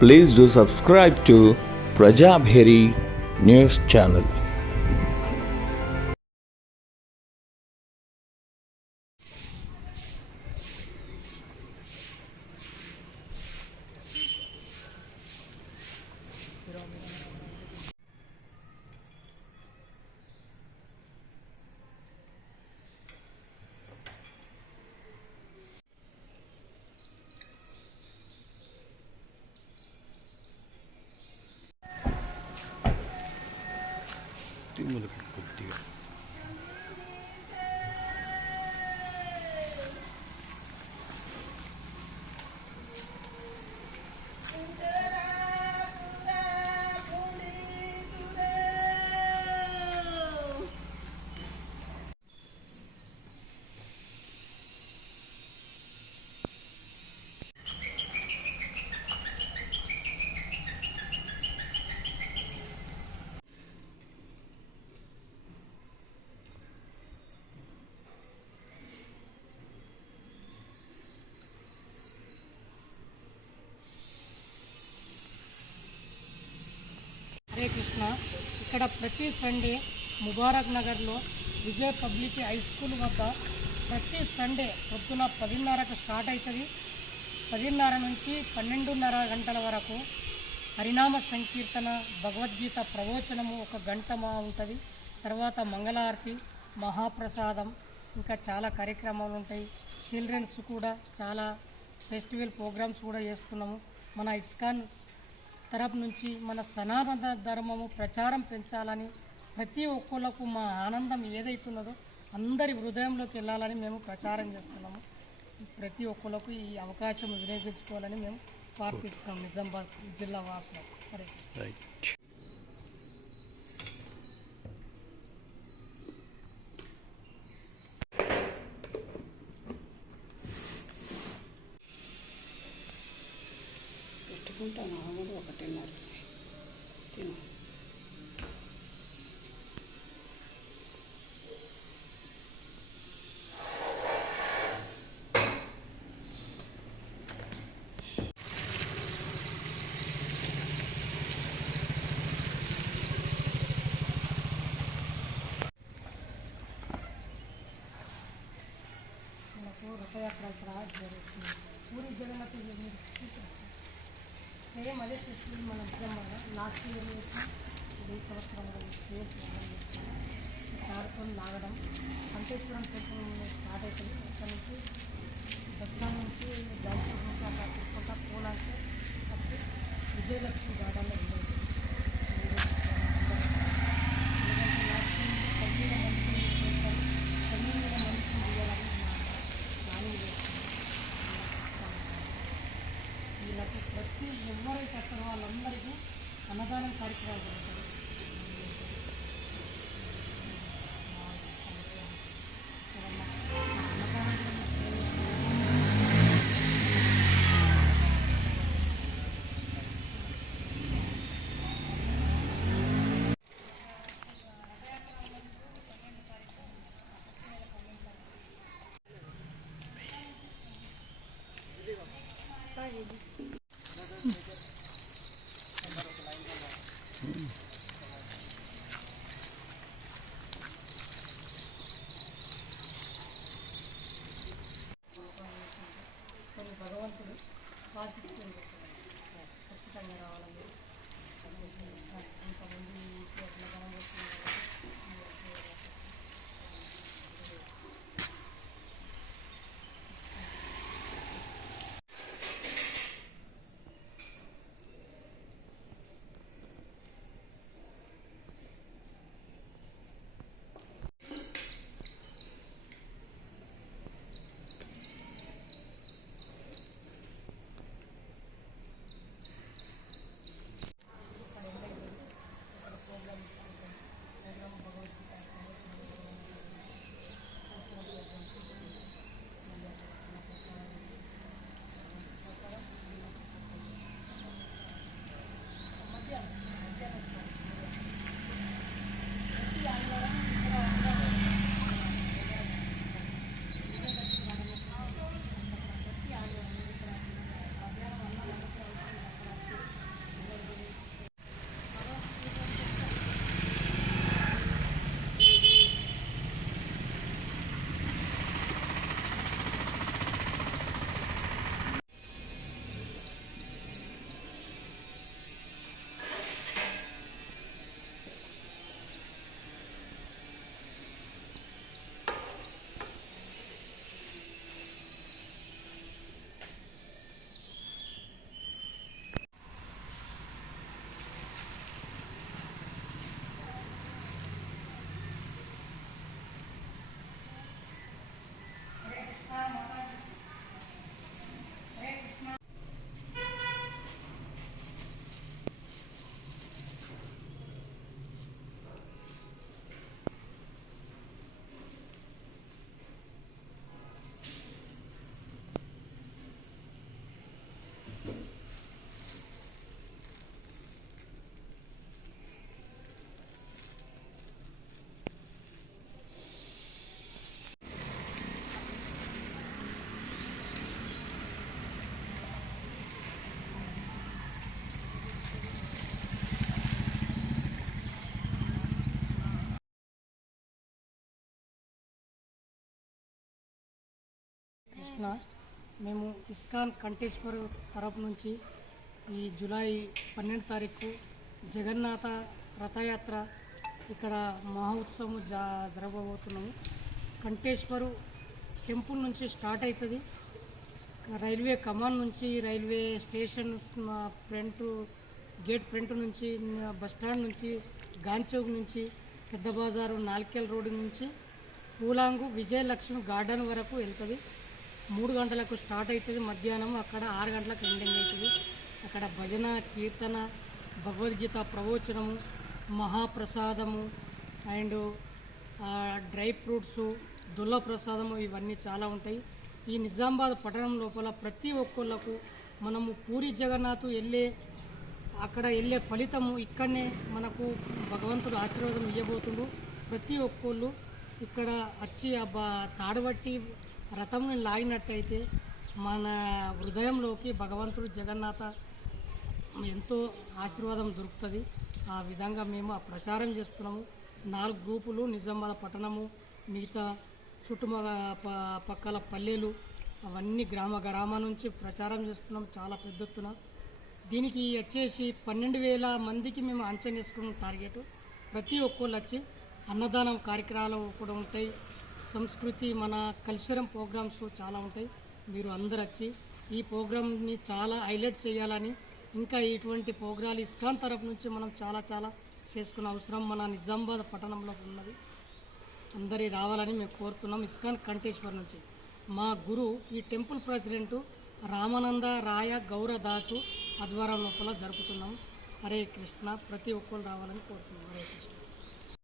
Please do subscribe to Prajabheri News Channel. Hare Krishna. ఇక్కడ ప్రతి Sunday Mubarak నగర్లో విజయ్ పబ్లిక్ హై స్కూల్ వద్ద ప్రతి సండే పొద్దున 10:30కు స్టార్ట్ అవుతుంది. 10:30 నుంచి 12:30 గంటల వరకు హరినామ సంకీర్తన, భగవద్గీత ప్రవచనము 1 గంట ఉంటుంది. తర్వాత మంగళారతి, మహాప్రసాదం, ఇంకా చాలా కార్యక్రమాలు ఉంటాయి. చిల్డ్రన్స్ కూడా చాలా ఫెస్టివల్ ప్రోగ్రామ్స్ కూడా చేస్తున్నాము. మన ఇస్కాన్ తరపు నుంచి మన సనాతన ధర్మము ప్రచారం పెంచాలని, ప్రతి ఒక్కళ్ళకు మా ఆనందం ఏదైతున్నదో అందరి హృదయంలోకి వెళ్ళాలని మేము ప్రచారం చేస్తున్నాము. ప్రతి ఒక్కళ్ళకు ఈ అవకాశం వినియోగించుకోవాలని మేము ప్రార్థిస్తాం. నిజామాబాద్ జిల్లా వాసులు. రైట్. పెట్టుకుంటాను ఆమెడు 1:30 తిను. మనకు రథయాత్ర ఇక్కడ జరుగుతుంది. పూరి జగన్నాథ్ సేమ్ అదే ఫెస్టివల్ మన నిజంగా లాస్ట్ ఇయర్ చేసి ఈ సంవత్సరం చారుతో లాగడం. కంటేశ్వరం టెంపుల్ స్టార్ట్ అవుతుంది. అక్కడ నుంచి దసరా నుంచి జైపూర్ నుంచి అట్లా తిప్పుకుంటా పోలాంటే అప్పుడు విజయలక్ష్మి గార్డెన్లో ఉండేది. ఎందుకంటే లాస్ట్ 9 మందిని చేశారు. 9 మందిని దిగాలని ప్లానింగ్ చేస్తున్నాం. వీళ్ళకి ప్రతి ఎవరైతే వస్తారో వాళ్ళందరికీ అన్నదానం కార్యక్రమాలు జరుగుతుంది. భగవంతుడు వాసిస్తుంది ఖచ్చితంగా రావాలని కొంతమంది కృష్ణ. మేము ఇస్కాన్ కంటేశ్వర్ తరపు నుంచి ఈ జూలై 12 తారీఖు జగన్నాథ రథయాత్ర ఇక్కడ మహోత్సవం జరగబోతున్నాము. కంటేశ్వరు టెంపుల్ నుంచి స్టార్ట్ అవుతుంది. రైల్వే కమాన్ నుంచి, railway station front gate front నుంచి, బస్టాండ్ నుంచి, గాంచౌక్ నుంచి, పెద్ద బజారు, నాల్కేల్ రోడ్డు నుంచి పూలాంగు విజయలక్ష్మి గార్డెన్ వరకు వెళ్తుంది. 3 గంటలకు స్టార్ట్ అవుతుంది మధ్యాహ్నం. అక్కడ 6 గంటలకు ఎండింగ్ అవుతుంది. అక్కడ భజన, కీర్తన, భగవద్గీత ప్రవచనము, మహాప్రసాదము అండ్ డ్రై ఫ్రూట్స్, దుల్ల ప్రసాదము ఇవన్నీ చాలా ఉంటాయి. ఈ నిజామాబాద్ పట్టణం లోపల ప్రతి ఒక్కళ్ళకు మనము పూరి జగన్నాథ్ అక్కడ వెళ్ళే ఫలితము ఇక్కడనే మనకు భగవంతుడు ఆశీర్వాదం ఇవ్వబోతుండు. ప్రతి ఒక్కళ్ళు ఇక్కడ వచ్చి తాడుబట్టి రథంని లాగినట్టయితే మన హృదయంలోకి భగవంతుడు జగన్నాథ ఎంతో ఆశీర్వాదం దొరుకుతుంది. ఆ విధంగా మేము ఆ ప్రచారం చేస్తున్నాము. 4 గ్రూపులు నిజామాబాద్ పట్టణము, మిగతా పక్కల పల్లెలు అవన్నీ గ్రామ నుంచి ప్రచారం చేస్తున్నాం చాలా పెద్ద ఎత్తున. దీనికి వచ్చేసి 12,000 మందికి మేము అంచనా వేసుకున్న టార్గెట్. ప్రతి ఒక్కళ్ళు వచ్చి అన్నదానం కార్యక్రమాలు కూడా ఉంటాయి. సంస్కృతి, మన కల్చరల్ ప్రోగ్రామ్స్ చాలా ఉంటాయి. మీరు అందరు వచ్చి ఈ ప్రోగ్రామ్ని చాలా హైలైట్ చేయాలని, ఇంకా ఇటువంటి ప్రోగ్రాలు ఇస్కాన్ తరపు నుంచి మనం చాలా చేసుకున్న అవసరం మన నిజామాబాద్ పట్టణంలో ఉన్నది. అందరి రావాలని మేము కోరుతున్నాం. ఇస్కాన్ కంటేశ్వర్ నుంచి మా గురు ఈ టెంపుల్ ప్రెసిడెంట్ రామానంద రాయ గౌరదాసు ఆధ్వర్యం లోపల జరుపుతున్నాం. హరే కృష్ణ. ప్రతి ఒక్కరు రావాలని కోరుతున్నాం. హరే కృష్ణ.